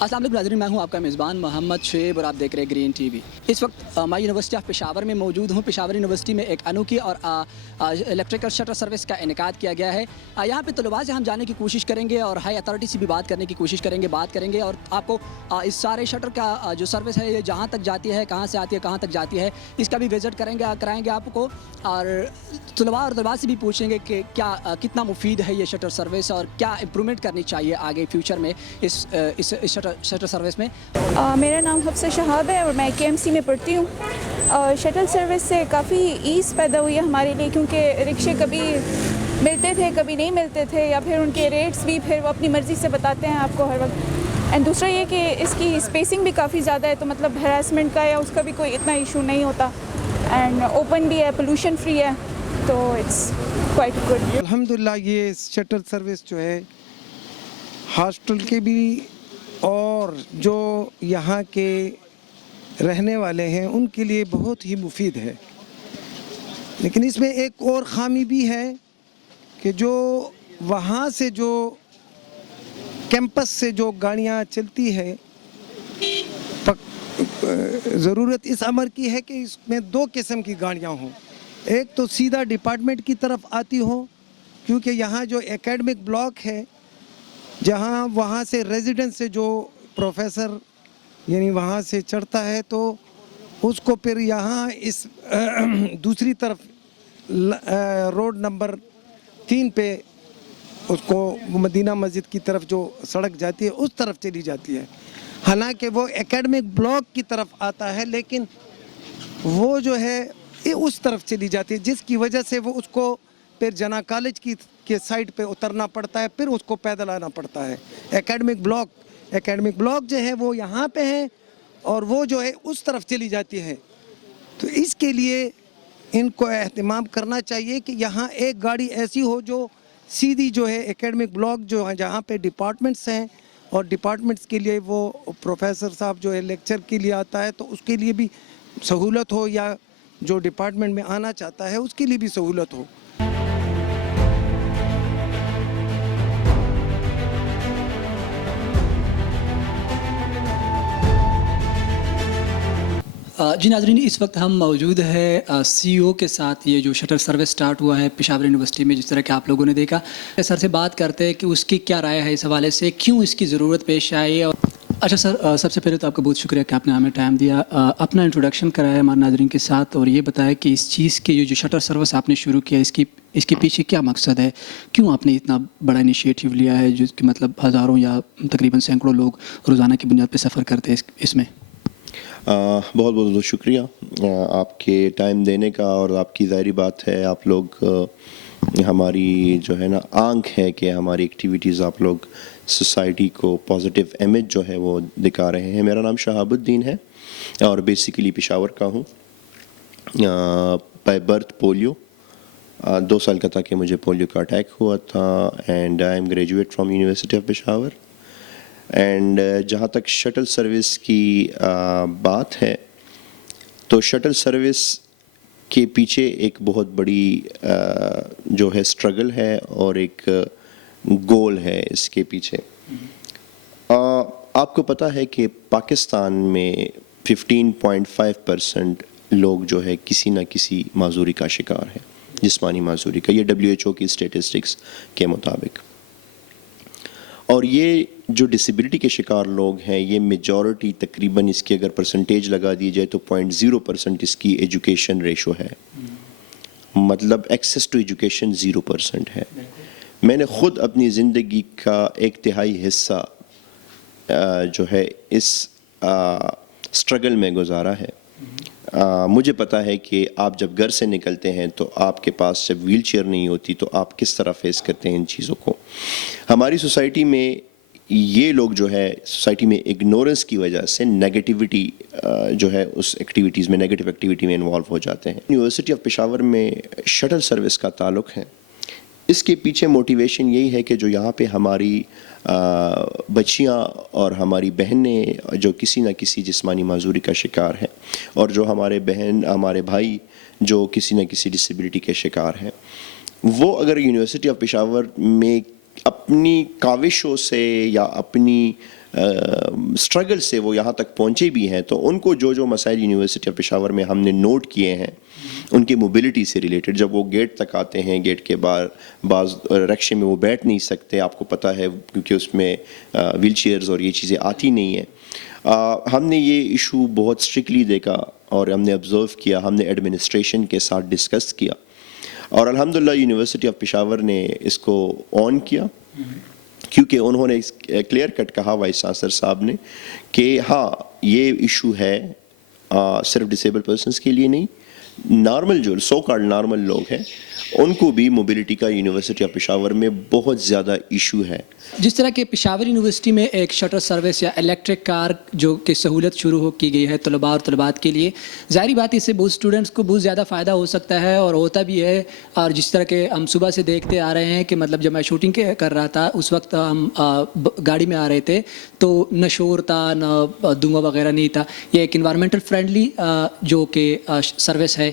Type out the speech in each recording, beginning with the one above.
अस्सलाम वालेकुम नाज़रीन, मैं हूं आपका मेज़बान मोहम्मद शुएब और आप देख रहे हैं ग्रीन टीवी। इस वक्त मैं यूनिवर्सिटी ऑफ पेशावर में मौजूद हूं। पेशावर यूनिवर्सिटी में एक अनोखी और इलेक्ट्रिकल शटर सर्विस का इनेकाद किया गया है। यहाँ पे तलबा से हम जानने की कोशिश करेंगे और हाई अथॉरिटी से भी बात करने की कोशिश करेंगे, बात करेंगे और आपको इस सारे शटर का जो सर्विस है ये जहाँ तक जाती है, कहाँ से आती है, कहाँ तक जाती है, इसका भी विज़िट कराएँगे आपको और तलबा से भी पूछेंगे कि क्या कितना मुफीद है ये शटर सर्विस और क्या इम्प्रूवमेंट करनी चाहिए आगे फ्यूचर में इस शटर सर्विस में। मेरा नाम हफ्सा शहाब है और मैं KMC में पढ़ती हूँ। शटल सर्विस से काफ़ी ईज़ पैदा हुई है हमारे लिए, क्योंकि रिक्शे कभी मिलते थे कभी नहीं मिलते थे, या फिर उनके रेट्स भी फिर वो अपनी मर्ज़ी से बताते हैं आपको हर वक्त। एंड दूसरा ये कि इसकी स्पेसिंग भी काफ़ी ज़्यादा है, तो मतलब हैरेसमेंट का या उसका भी कोई इतना इशू नहीं होता। एंड ओपन भी है, पोल्यूशन फ्री है, तो इट्स क्वाइट गुड। अल्हम्दुलिल्लाह ये शटल सर्विस जो है हॉस्टल के भी और जो यहाँ के रहने वाले हैं उनके लिए बहुत ही मुफीद है। लेकिन इसमें एक और ख़ामी भी है कि जो वहाँ से जो कैंपस से जो गाड़ियाँ चलती है, ज़रूरत इस अमर की है कि इसमें दो किस्म की गाड़ियाँ हों। एक तो सीधा डिपार्टमेंट की तरफ आती हो, क्योंकि यहाँ जो एकेडमिक ब्लॉक है, जहाँ वहाँ से रेजिडेंट से जो प्रोफेसर यानी वहाँ से चढ़ता है तो उसको फिर यहाँ इस दूसरी तरफ रोड नंबर 3 पे उसको मदीना मस्जिद की तरफ जो सड़क जाती है उस तरफ चली जाती है। हालांकि वो एकेडमिक ब्लॉक की तरफ आता है, लेकिन वो जो है ये उस तरफ चली जाती है, जिसकी वजह से वो उसको फिर जना कॉलेज के साइड पे उतरना पड़ता है, फिर उसको पैदल आना पड़ता है। एकेडमिक ब्लॉक जो है वो यहाँ पे है और वो जो है उस तरफ चली जाती है। तो इसके लिए इनको एहतमाम करना चाहिए कि यहाँ एक गाड़ी ऐसी हो जो सीधी जो है एकेडमिक ब्लॉक जो है जहाँ पे डिपार्टमेंट्स हैं और डिपार्टमेंट्स के लिए वो प्रोफेसर साहब जो है लेक्चर के लिए आता है तो उसके लिए भी सहूलत हो, या जो डिपार्टमेंट में आना चाहता है उसके लिए भी सहूलत हो। जी नाज़रीन, इस वक्त हम मौजूद है CEO के साथ। ये जो शटर सर्विस स्टार्ट हुआ है पेशावर यूनिवर्सिटी में, जिस तरह कि आप लोगों ने देखा, सर से बात करते हैं कि उसकी क्या राय है इस हवाले से, क्यों इसकी ज़रूरत पेश आई। और अच्छा सर, सबसे पहले तो आपका बहुत शुक्रिया कि आपने हमें टाइम दिया, अपना इंट्रोडक्शन कराया हमारे नाज़रीन के साथ और ये बताया कि इस चीज़ की जो शटर सर्विस आपने शुरू किया इसके पीछे क्या मकसद है, क्यों आपने इतना बड़ा इनिशिएटिव लिया है, जो कि मतलब हज़ारों या तकरीबन सैकड़ों लोग रोज़ाना की बुनियाद पर सफ़र करते हैं इसमें। बहुत बहुत शुक्रिया आपके टाइम देने का, और आपकी ज़ाहिरी बात है आप लोग हमारी जो है ना आंख है कि हमारी एक्टिविटीज़ आप लोग सोसाइटी को पॉजिटिव इमेज जो है वो दिखा रहे हैं। मेरा नाम शहाबुद्दीन है और बेसिकली पेशावर का हूँ। बाय बर्थ पोलियो, 2 साल का था कि मुझे पोलियो का अटैक हुआ था, and I am graduate from university of Peshawar. And जहाँ तक शटल सर्विस की बात है, तो शटल सर्विस के पीछे एक बहुत बड़ी जो है स्ट्रगल है और एक गोल है इसके पीछे। आपको पता है कि पाकिस्तान में 15.5% लोग जो है किसी न किसी माजूरी का शिकार है, जिस्मानी माजूरी का, ये WHO की स्टेटिस्टिक्स के मुताबिक। और ये जो डिसेबिलिटी के शिकार लोग हैं, ये मेजॉरिटी तकरीबन इसकी अगर परसेंटेज लगा दी जाए तो 0.0% इसकी एजुकेशन रेशो है, मतलब एक्सेस टू एजुकेशन 0% है। मैंने ख़ुद अपनी ज़िंदगी का 1/3 हिस्सा जो है इस स्ट्रगल में गुजारा है। मुझे पता है कि आप जब घर से निकलते हैं तो आपके पास जब व्हील चेयर नहीं होती तो आप किस तरह फेस करते हैं इन चीज़ों को। हमारी सोसाइटी में ये लोग जो है सोसाइटी में इग्नोरेंस की वजह से नेगेटिविटी जो है उस एक्टिविटीज़ में, नेगेटिव एक्टिविटी में इन्वॉल्व हो जाते हैं। यूनिवर्सिटी ऑफ पेशावर में शटल सर्विस का ताल्लुक़ है। इसके पीछे मोटिवेशन यही है कि जो यहाँ पे हमारी बच्चियाँ और हमारी बहनें जो किसी न किसी जिस्मानी माजूरी का शिकार हैं, और जो हमारे भाई जो किसी न किसी डिसेबिलिटी के शिकार हैं, वो अगर यूनिवर्सिटी ऑफ पेशावर में अपनी काविशों से या अपनी اسٹرگل سے وہ یہاں تک پہنچے بھی ہیں, تو ان کو جو مسائل یونیورسٹی آف پشاور میں ہم نے نوٹ کیے ہیں ان کی موبلٹی سے ریلیٹڈ, جب وہ گیٹ تک آتے ہیں, گیٹ کے بعض رکشے میں وہ بیٹھ نہیں سکتے, آپ کو پتہ ہے کیونکہ اس میں ویل چیئرز اور یہ چیزیں آتی نہیں ہیں. ہم نے یہ ایشو بہت اسٹرکٹلی دیکھا اور ہم نے آبزرو کیا, ہم نے ایڈمنسٹریشن کے ساتھ ڈسکس کیا, اور الحمدللہ یونیورسٹی آف پشاور نے اس کو آن کیا, کیونکہ انہوں نے کلیئر کٹ کہا وائس چانسلر صاحب نے کہ ہاں یہ ایشو ہے صرف ڈسیبل پرسنس کے لیے نہیں, نارمل جو سو کالڈ نارمل لوگ ہیں ان کو بھی موبلٹی کا یونیورسٹی آف پشاور میں بہت زیادہ ایشو ہے. جس طرح کہ پشاور یونیورسٹی میں ایک شٹل سروس یا الیکٹرک کار جو کہ سہولت شروع کی گئی ہے طلباء اور طلبات کے لیے, ظاہری بات اس سے بہت اسٹوڈنٹس کو بہت زیادہ فائدہ ہو سکتا ہے اور ہوتا بھی ہے. اور جس طرح کہ ہم صبح سے دیکھتے آ رہے ہیں کہ مطلب جب میں شوٹنگ کر رہا تھا اس وقت ہم گاڑی میں آ رہے تھے تو نہ شور تھا نہ دھواں وغیرہ نہیں تھا. یہ ایک انوائرمنٹل فرینڈلی جو کہ سروس ہے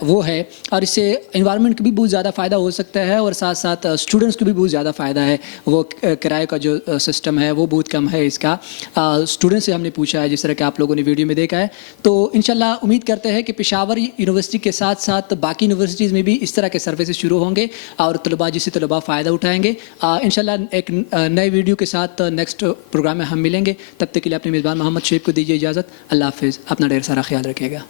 وہ ہے, اور اس سے انوائرمنٹ کو بھی بہت زیادہ فائدہ ہو سکتا ہے اور ساتھ ساتھ اسٹوڈنٹس کو بھی بہت زیادہ فائدہ ہے. وہ کرائے کا جو سسٹم ہے وہ بہت کم ہے اس کا. اسٹوڈنٹ سے ہم نے پوچھا ہے جس طرح کہ آپ لوگوں نے ویڈیو میں دیکھا ہے, تو انشاءاللہ امید کرتے ہیں کہ پشاور یونیورسٹی کے ساتھ ساتھ باقی یونیورسٹیز میں بھی اس طرح کے سروسز شروع ہوں گے اور طلباء جس سے طلباء فائدہ اٹھائیں گے. انشاءاللہ ایک نئے ویڈیو کے ساتھ نیکسٹ پروگرام میں ہم ملیں گے. تب تک کے لیے اپنے میزبان محمد شعیب کو دیجیے اجازت. اللہ حافظ, اپنا ڈھیر سارا خیال رکھیے گا.